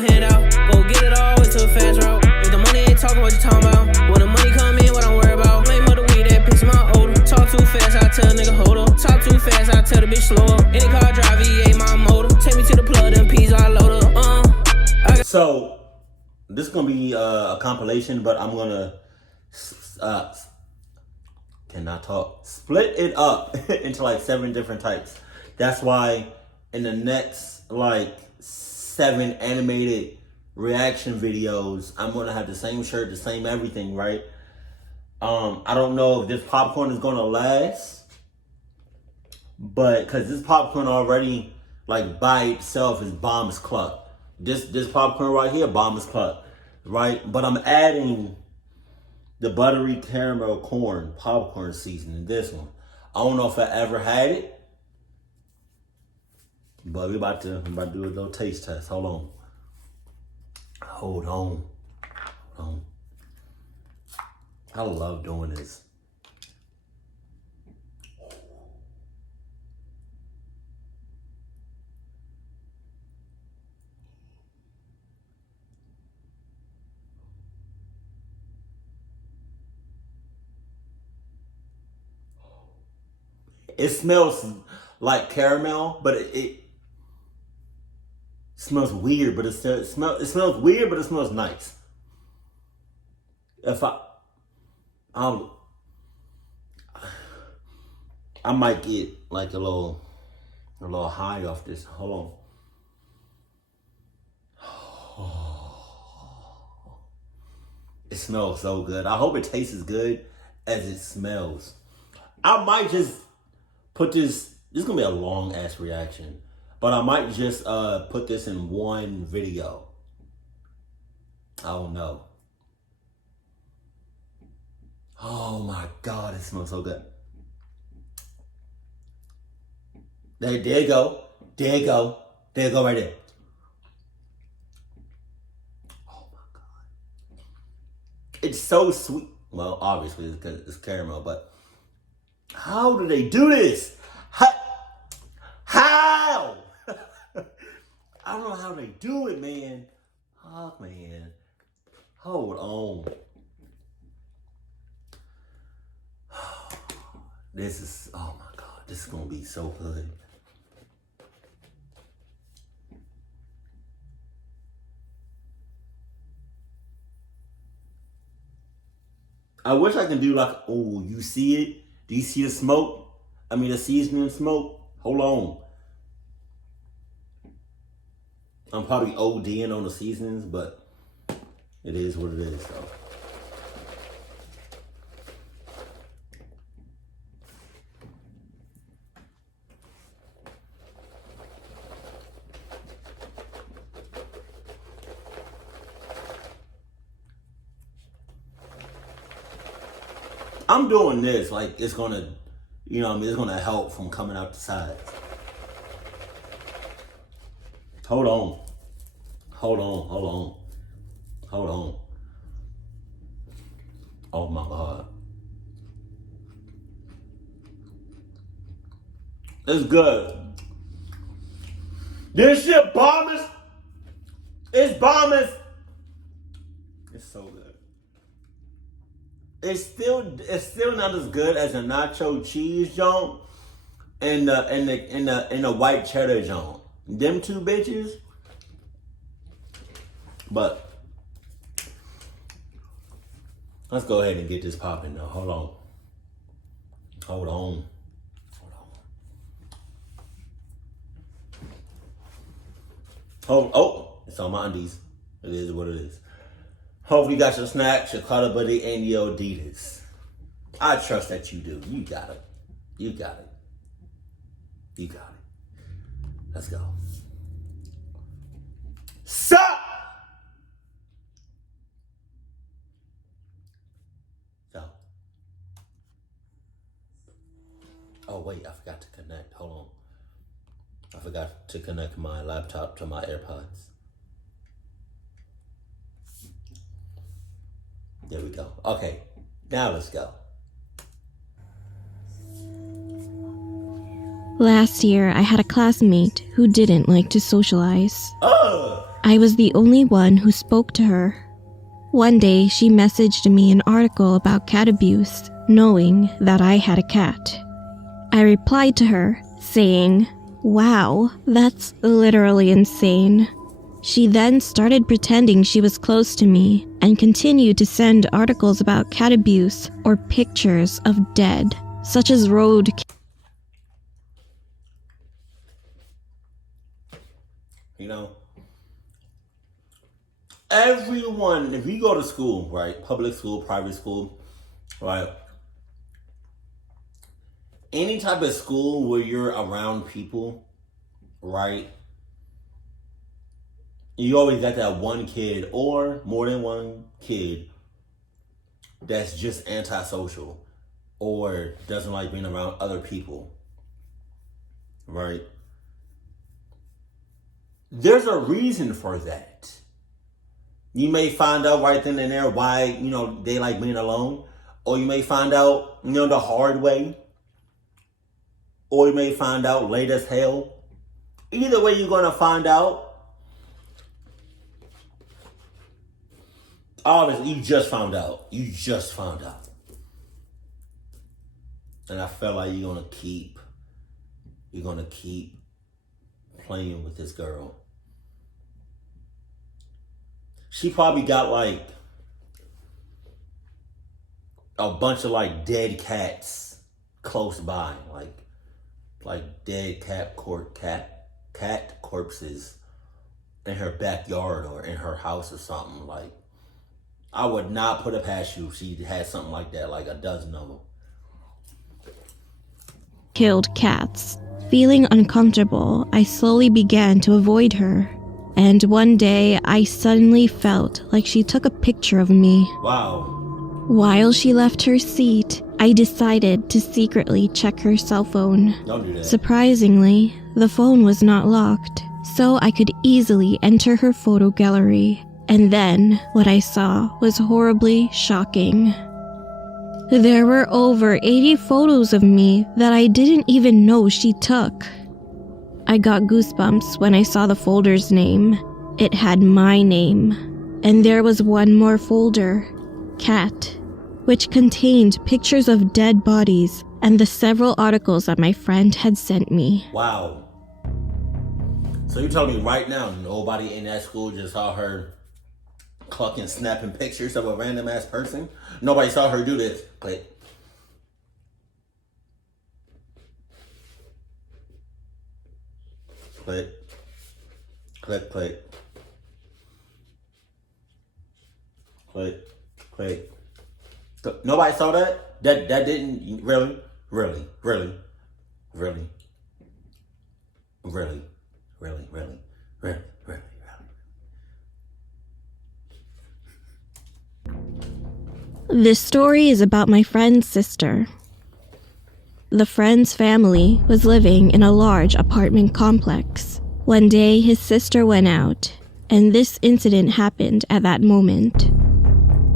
hand out. Go get it all, it's a fast route. If the money ain't talking, what you talking about? When the money come in, what I'm worried about? Make mother weed that piss my odor. Talk too fast, I tell a nigga hold up. Talk too fast, I tell the bitch slow up. Any car drive, V8 my motor. Take me to the plug, them P's I load up. So this is gonna be a compilation, but I'm gonna cannot talk. Split it up into like 7 different types. That's why in the next like 7 animated reaction videos, I'm gonna have the same shirt, the same everything, right? I don't know if this popcorn is gonna last, but because this popcorn already, like by itself, is bomb as cluck. This popcorn right here, bomb as cluck, right? But I'm adding the buttery caramel corn popcorn seasoning. This one, I don't know if I ever had it, but I'm about to do a little taste test. Hold on. I love doing this. It smells like caramel, but it smells weird, but it smells weird, but it smells nice. If I might get like a little high off this. Hold on. It smells so good. I hope it tastes as good as it smells. I might just put this is gonna be a long ass reaction, but I might just put this in one video. I don't know. Oh my God, it smells so good. There you go. There you go right there. Oh my God. It's so sweet. Well, obviously it's because it's caramel, but how do they do this? How? I don't know how they do it, man. Oh, man. Hold on. This is, oh my God, this is going to be so good. I wish I could do like, oh, you see it? Do you see the smoke? I mean, the seasoning smoke? Hold on. I'm probably ODing on the seasonings, but it is what it is, though. I'm doing this like it's gonna, you know what I mean, it's gonna help from coming out the sides. Hold on. Oh my God. It's good. This shit bombers. It's bombers. It's so good. It's still not as good as a nacho cheese joint and the white cheddar joint. Them two bitches. But let's go ahead and get this popping now. Hold on. Oh, it's on my undies. It is what it is. Hopefully you got your snacks, your Cuddle Buddy, and your Adidas. I trust that you do. You got it. Let's go. Sup! Go. Oh wait, I forgot to connect. Hold on. I forgot to connect my laptop to my AirPods. There we go. Okay, now let's go. Last year, I had a classmate who didn't like to socialize. I was the only one who spoke to her. One day, she messaged me an article about cat abuse, knowing that I had a cat. I replied to her, saying, "Wow, that's literally insane." She then started pretending she was close to me and continued to send articles about cat abuse or pictures of dead, such as road. You know, everyone, if you go to school, right, public school, private school, right, any type of school where you're around people, right, you always got that one kid or more than one kid that's just antisocial or doesn't like being around other people, right? There's a reason for that. You may find out right then and there why, they like being alone. Or you may find out, the hard way. Or you may find out late as hell. Either way, you're going to find out. Obviously, you just found out. And I felt like you're going to keep playing with this girl. She probably got like a bunch of like dead cats close by, like dead cat corpses in her backyard or in her house or something. Like, I would not put it past you if she had something like that, like a dozen of them. Killed cats. Feeling uncomfortable, I slowly began to avoid her. And one day, I suddenly felt like she took a picture of me. Wow. While she left her seat, I decided to secretly check her cell phone. Don't do that. Surprisingly, the phone was not locked, so I could easily enter her photo gallery. And then, what I saw was horribly shocking. There were over 80 photos of me that I didn't even know she took. I got goosebumps when I saw the folder's name. It had my name. And there was one more folder, Cat, which contained pictures of dead bodies and the several articles that my friend had sent me. Wow. So you telling me right now, nobody in that school just saw her clucking, snapping pictures of a random ass person? Nobody saw her do this. Click. Click. Click, click. Click, click. Nobody saw that? That didn't, really? This story is about my friend's sister. The friend's family was living in a large apartment complex. One day, his sister went out, and this incident happened at that moment.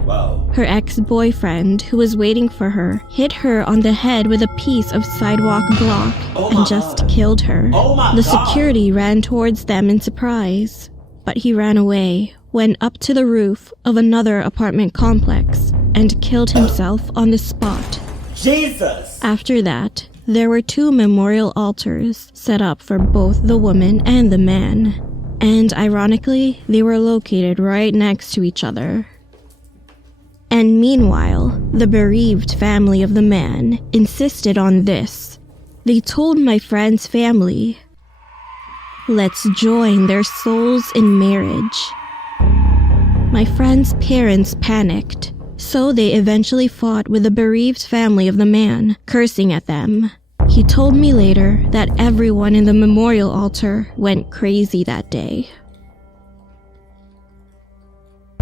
Wow. Her ex-boyfriend, who was waiting for her, hit her on the head with a piece of sidewalk block and just killed her. The security ran towards them in surprise, but he ran away, went up to the roof of another apartment complex, and killed himself on the spot. Jesus! After that, there were 2 memorial altars set up for both the woman and the man. And ironically, they were located right next to each other. And meanwhile, the bereaved family of the man insisted on this. They told my friend's family, "Let's join their souls in marriage." My friend's parents panicked, so they eventually fought with the bereaved family of the man, cursing at them. He told me later that everyone in the memorial altar went crazy that day.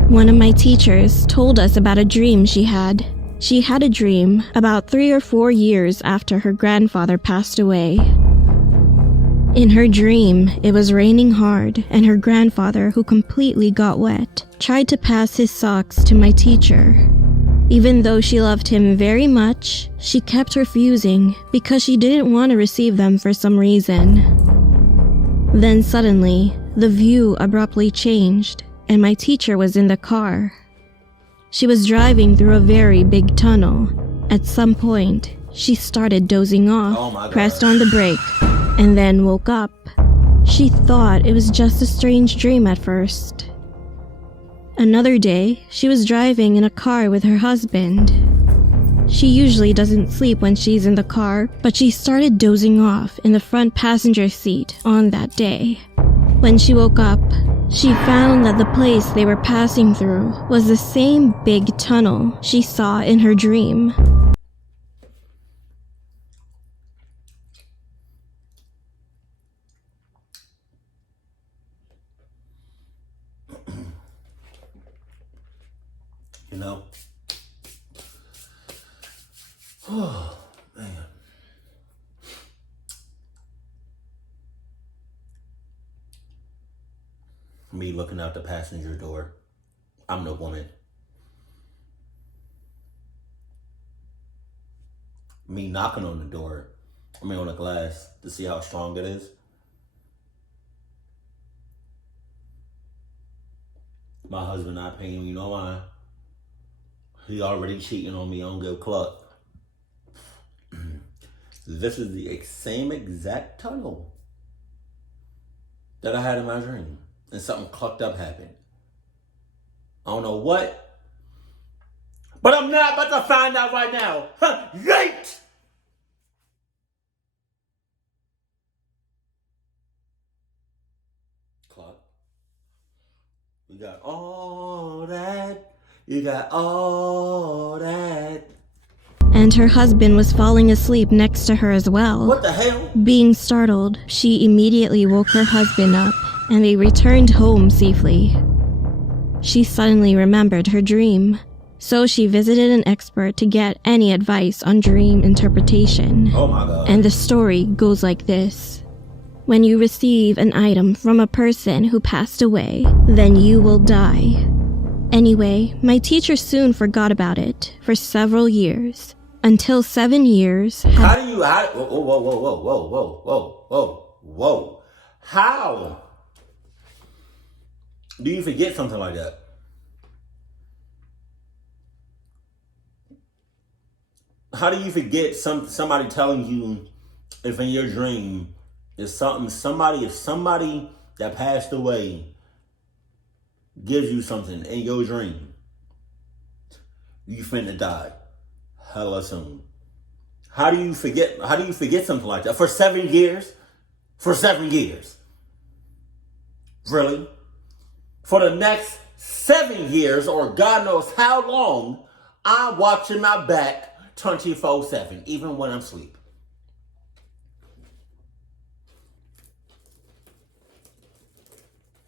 One of my teachers told us about a dream she had. She had a dream about 3 or 4 years after her grandfather passed away. In her dream, it was raining hard, and her grandfather, who completely got wet, tried to pass his socks to my teacher. Even though she loved him very much, she kept refusing because she didn't want to receive them for some reason. Then suddenly, the view abruptly changed, and my teacher was in the car. She was driving through a very big tunnel. At some point, she started dozing off, pressed on the brake, and then woke up. She thought it was just a strange dream at first. Another day, she was driving in a car with her husband. She usually doesn't sleep when she's in the car, but she started dozing off in the front passenger seat on that day. When she woke up, she found that the place they were passing through was the same big tunnel she saw in her dream. You know? Oh, man. Me looking out the passenger door. I'm the woman. Me knocking on the door. On the glass to see how strong it is. My husband not paying me no mind. He already cheating on me on good club. This is the same exact tunnel that I had in my dream. And something clucked up happened. I don't know what. But I'm not about to find out right now. Yikes! Clock. We got all that. You got all that. And her husband was falling asleep next to her as well. What the hell? Being startled, she immediately woke her husband up, and they returned home safely. She suddenly remembered her dream, so she visited an expert to get any advice on dream interpretation. Oh my God. And the story goes like this. When you receive an item from a person who passed away, then you will die. Anyway, my teacher soon forgot about it for several years, until 7 years. Whoa. How do you forget something like that? How do you forget somebody telling you if in your dream is somebody that passed away gives you something in your dream, you finna die hella soon. How do you forget something like that? For 7 years? For 7 years. Really? For the next 7 years, or God knows how long, I'm watching my back 24/7, even when I'm asleep.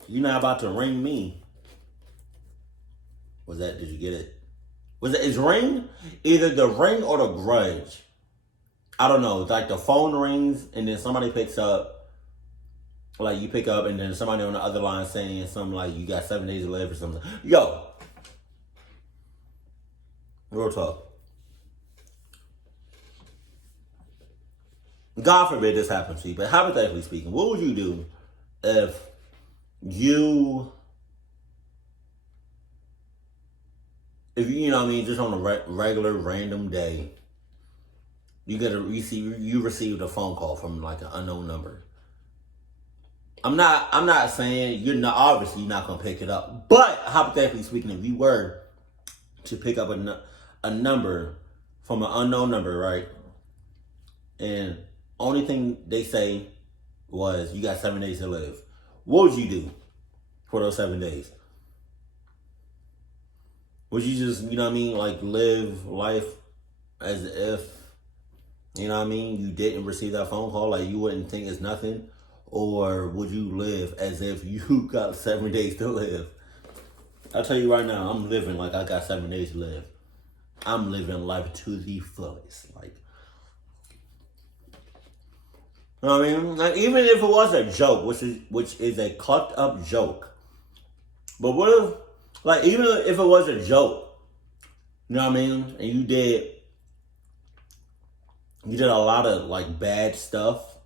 You're not about to ring me. Did you get it? Is ring either the ring or the grudge? I don't know. It's like the phone rings and then somebody picks up. Like you pick up and then somebody on the other line saying something like you got 7 days to live or something. Yo. Real talk. God forbid this happens to you, but hypothetically speaking, what would you do if you just on a regular random day, you received a phone call from like an unknown number. I'm not saying you're obviously not gonna pick it up, but hypothetically speaking, if you were to pick up a number from an unknown number, right, and only thing they say was you got 7 days to live, what would you do for those 7 days? Would you just, like live life as if, you didn't receive that phone call, like you wouldn't think it's nothing? Or would you live as if you got 7 days to live? I'll tell you right now, I'm living like I got 7 days to live. I'm living life to the fullest. Like, you know what I mean? Like, even if it was a joke, which is a clucked up joke. But what if, like, even if it was a joke, you know what I mean? And you did a lot of like bad stuff,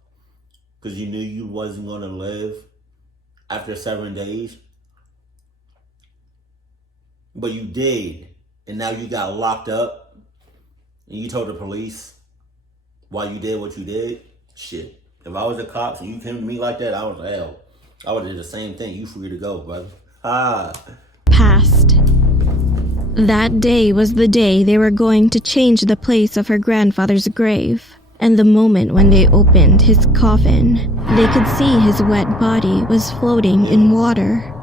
because you knew you wasn't going to live after 7 days. But you did. And now you got locked up. And you told the police why you did what you did. Shit. If I was the cops and you came to me like that, I was hell. I would have did the same thing. You free to go, brother. Passed. That day was the day they were going to change the place of her grandfather's grave. And the moment when they opened his coffin, they could see his wet body was floating in water.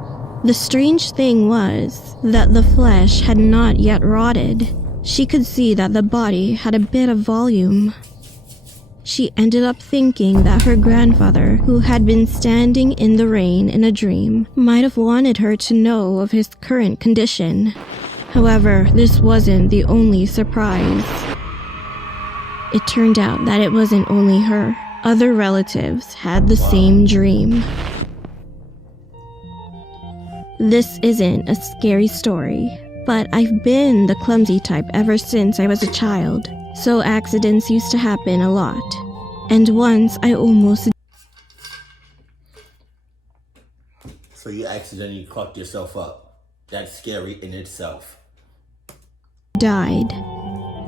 The strange thing was that the flesh had not yet rotted. She could see that the body had a bit of volume. She ended up thinking that her grandfather, who had been standing in the rain in a dream, might have wanted her to know of his current condition. However, this wasn't the only surprise. It turned out that it wasn't only her. Other relatives had the same dream. This isn't a scary story, but I've been the clumsy type ever since I was a child, so accidents used to happen a lot. And once I almost... So you accidentally clucked yourself up. That's scary in itself. died.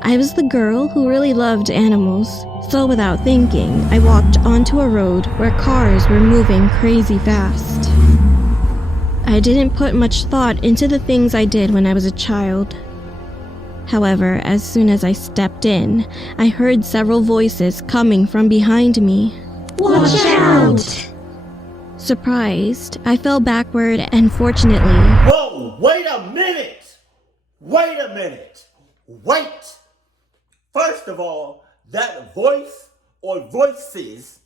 I was the girl who really loved animals, so without thinking, I walked onto a road where cars were moving crazy fast. I didn't put much thought into the things I did when I was a child. However, as soon as I stepped in, I heard several voices coming from behind me. Watch out! Surprised, I fell backward and fortunately... Whoa, wait a minute! Wait a minute! Wait! First of all, that voice or voices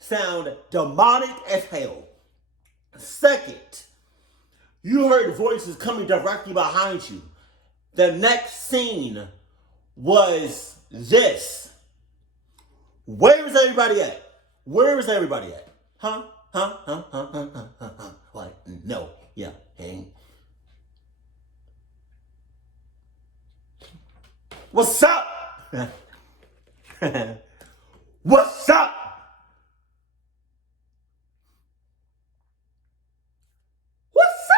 sound demonic as hell. Second, you heard voices coming directly behind you. The next scene was this. Where is everybody at? Where is everybody at? Huh? Like, no. Yeah. Hang. What's up? What's up? What's up?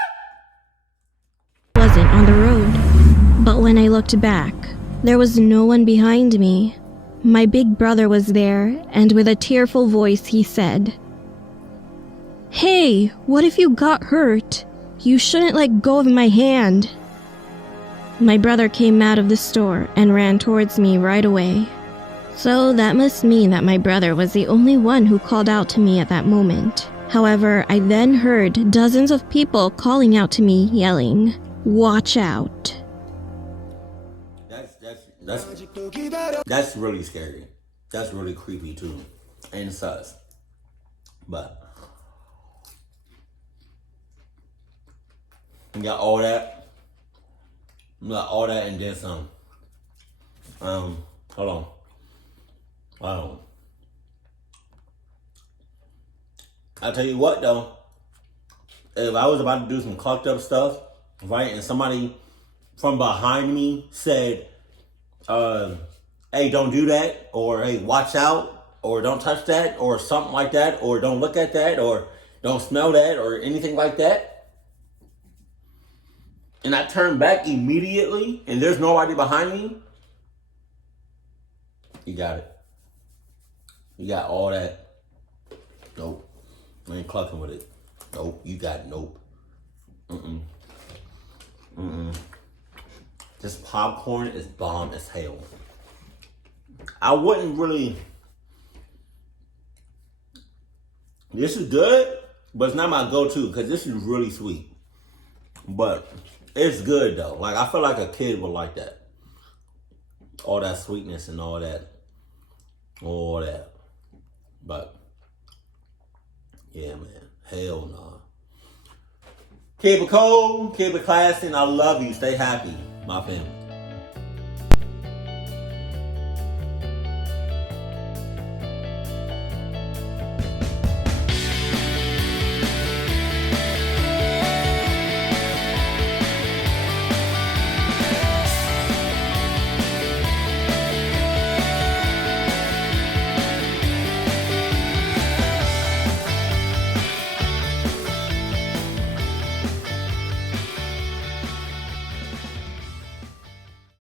Wasn't on the road. But when I looked back, there was no one behind me. My big brother was there, and with a tearful voice he said, "Hey, what if you got hurt? You shouldn't let go of my hand." My brother came out of the store and ran towards me right away. So that must mean that my brother was the only one who called out to me at that moment. However, I then heard dozens of people calling out to me, yelling, "Watch out." That's really scary. That's really creepy too. And sus. But you got all that. You got all that and then some. Hold on. I'll tell you what though. If I was about to do some clucked up stuff, right, and somebody from behind me said, hey, don't do that, or hey, watch out, or don't touch that, or something like that, or don't look at that, or don't smell that, or anything like that, and I turn back immediately, and there's nobody behind me, you got it. You got all that. Nope. I ain't clucking with it. Nope. You got nope. This popcorn is bomb as hell. I wouldn't really... This is good, but it's not my go-to because this is really sweet. But it's good though. Like, I feel like a kid would like that. All that sweetness and all that. All that. But, yeah, man. Hell no. Keep it cold, keep it classy, and I love you. Stay happy, my family.